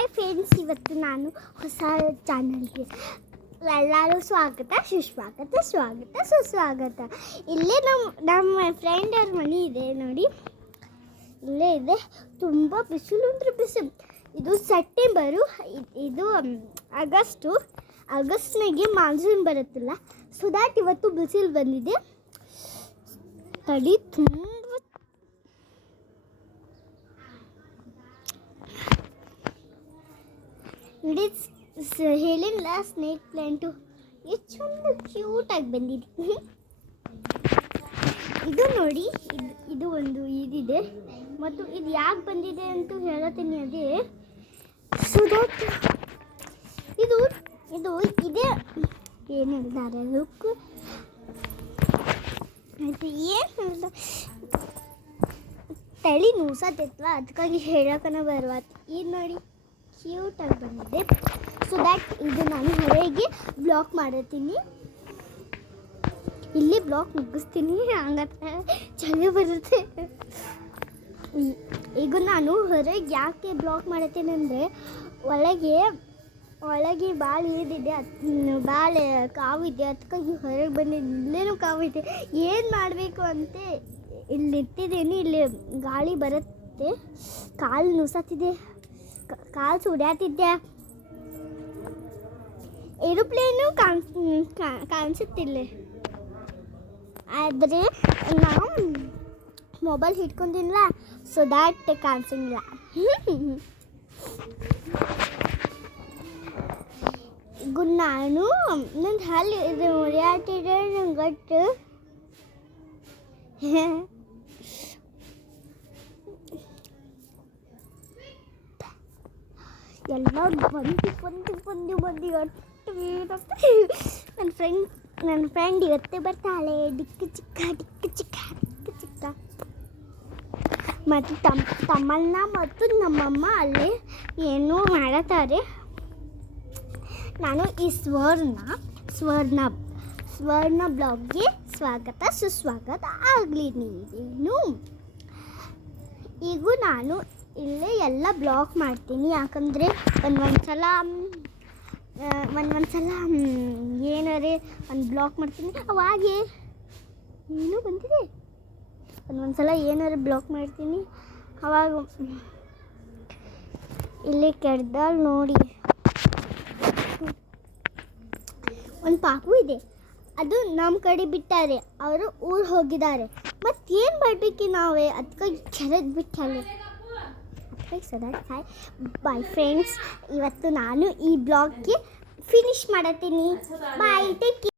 Hi friends, ಇವತ್ತು ನಾನು ಹೊಸ ಚಾನಲ್ಗೆ ಎಲ್ಲರೂ ಸ್ವಾಗತ ಸುಸ್ವಾಗತ. ಇಲ್ಲೇ ನಮ್ಮ ಫ್ರೆಂಡ್ ಅವ್ರ ಮನೆ ಇದೆ ನೋಡಿ, ಇಲ್ಲೇ ಇದೆ. ತುಂಬ ಬಿಸಿಲು ಅಂದರೆ ಬಿಸಿಲು. ಇದು ಸೆಪ್ಟೆಂಬರು, ಇದು ಆಗಸ್ಟ್ನಾಗೆ ಮಾನ್ಸೂನ್ ಬರುತ್ತಲ್ಲ, ಸೊ ದ್ಯಾಟ್ ಇವತ್ತು ಬಿಸಿಲು ಬಂದಿದೆ. ತಡಿ ತುಂಬ ನೋಡಿ, ಹೇಳಿಲ್ಲ ಸ್ನೇಕ್ ಪ್ಲ್ಯಾಂಟು ಎಷ್ಟು ಚಂದ ಕ್ಯೂಟಾಗಿ ಬಂದಿದೆ. ಇದು ನೋಡಿ, ಇದು ಒಂದು ಇದಿದೆ, ಮತ್ತು ಇದು ಯಾಕೆ ಬಂದಿದೆ ಅಂತ ಹೇಳ್ತೀನಿ. ಅದೇ ಸೊ ದಟ್ ಇದು ಇದೆ. ಏನು ಹೇಳ್ತಾರೆ ಲುಕ್ ಆಯಿತು, ಏನು ಹೇಳ್ದ ತಲೆ ನುಸತ್ತೈತ್ವ, ಅದಕ್ಕಾಗಿ ಹೇಳೋಕನ ಬರುವತ್ತು. ಇದು ನೋಡಿ ಕ್ಯೂಟಾಗಿ ಬಂದಿದೆ. ಸೊ ದ್ಯಾಟ್ ಇದು ನಾನು ಹೊರಗೆ ಬ್ಲಾಕ್ ಮಾಡುತ್ತೀನಿ, ಇಲ್ಲಿ ಬ್ಲಾಕ್ ಮುಗಿಸ್ತೀನಿ, ಹಂಗತ್ತೆ ಚಳಿ ಬರುತ್ತೆ. ಈಗ ನಾನು ಹೊರಗೆ ಯಾಕೆ ಬ್ಲಾಕ್ ಮಾಡುತ್ತೇನೆ ಅಂದರೆ, ಒಳಗೆ ಭಾಳ ಇದಿದೆ, ಭಾಳ ಕಾವಿದೆ, ಅದಕ್ಕಾಗಿ ಹೊರಗೆ ಬಂದಿದ್ದು. ಇಲ್ಲೇನೂ ಕಾವಿದೆ, ಏನು ಮಾಡಬೇಕು ಅಂತ ಇಲ್ಲಿ ನಿಂತಿದ್ದೀನಿ. ಇಲ್ಲಿ ಗಾಳಿ ಬರುತ್ತೆ, ಕಾಲು ನುಸತ್ತಿದೆ, ಕಾಲು ಸುಡ್ಯಾತಿದ್ದೆ. ಏರೋಪ್ಲೇನು ಕಾಣಿಸುತ್ತಿಲ್ಲ, ಆದರೆ ನಾವು ಮೊಬೈಲ್ ಹಿಡ್ಕೊಂಡಿಲ್ಲ, ಸೊ ದ್ಯಾಟ್ ಕಾಣಿಸಿಲ್ಲ. ಈಗ ನಾನು ನಂದು ಹಲ್ಲು ಇದು ಮುರಿಯಾತಿದ್ರೆ ನಂಗೆ ಗಟ್ಟು ಎಲ್ಲ ಬಂದು ನನ್ನ ಫ್ರೆಂಡ್ ಇವತ್ತೇ ಬರ್ತಾಳೆ. ಡಿಕ್ಕ ಚಿಕ್ಕ ಮತ್ತು ತಮ್ಮಣ್ಣ ಮತ್ತು ನಮ್ಮಮ್ಮ ಅಲ್ಲಿ ಏನೋ ಮಾಡತ್ತಾರೆ. ನಾನು ಈ ಸ್ವರ್ಣ ಬ್ಲಾಗ್ಗೆ ಸುಸ್ವಾಗತ ಆಗಲಿ ನೀವೇನು. ಈಗ ನಾನು ಇಲ್ಲೇ ಎಲ್ಲ ಬ್ಲಾಕ್ ಮಾಡ್ತೀನಿ, ಯಾಕಂದರೆ ಒಂದೊಂದ್ಸಲ ಏನಾರೇ ಒಂದು ಬ್ಲಾಕ್ ಮಾಡ್ತೀನಿ, ಅವಾಗೆ ಏನೂ ಬಂದಿದೆ. ಒಂದೊಂದ್ಸಲ ಏನಾರು ಬ್ಲಾಕ್ ಮಾಡ್ತೀನಿ, ಅವಾಗ ಇಲ್ಲಿ ಕೆಡ್ದಲ್ಲಿ ನೋಡಿ ಒಂದು ಪಾಪು ಇದೆ, ಅದು ನಮ್ಮ ಕಡೆ ಬಿಟ್ಟಾರೆ, ಅವರು ಊರು ಹೋಗಿದ್ದಾರೆ. ಮತ್ತೇನು ಮಾಡಬೇಕು ನಾವೇ, ಅದಕ್ಕಾಗಿ ಕೆರೆದು ಬಿಟ್ಟಾರೆ. ಬಾಯ್ ಫ್ರೆಂಡ್ಸ್, ಇವತ್ತು ನಾನು ಈ ಬ್ಲಾಗ್ಗೆ ಫಿನಿಶ್ ಮಾಡತ್ತೀನಿ. ಬಾಯ್, ಟೇಕ್ ಕೇರ್.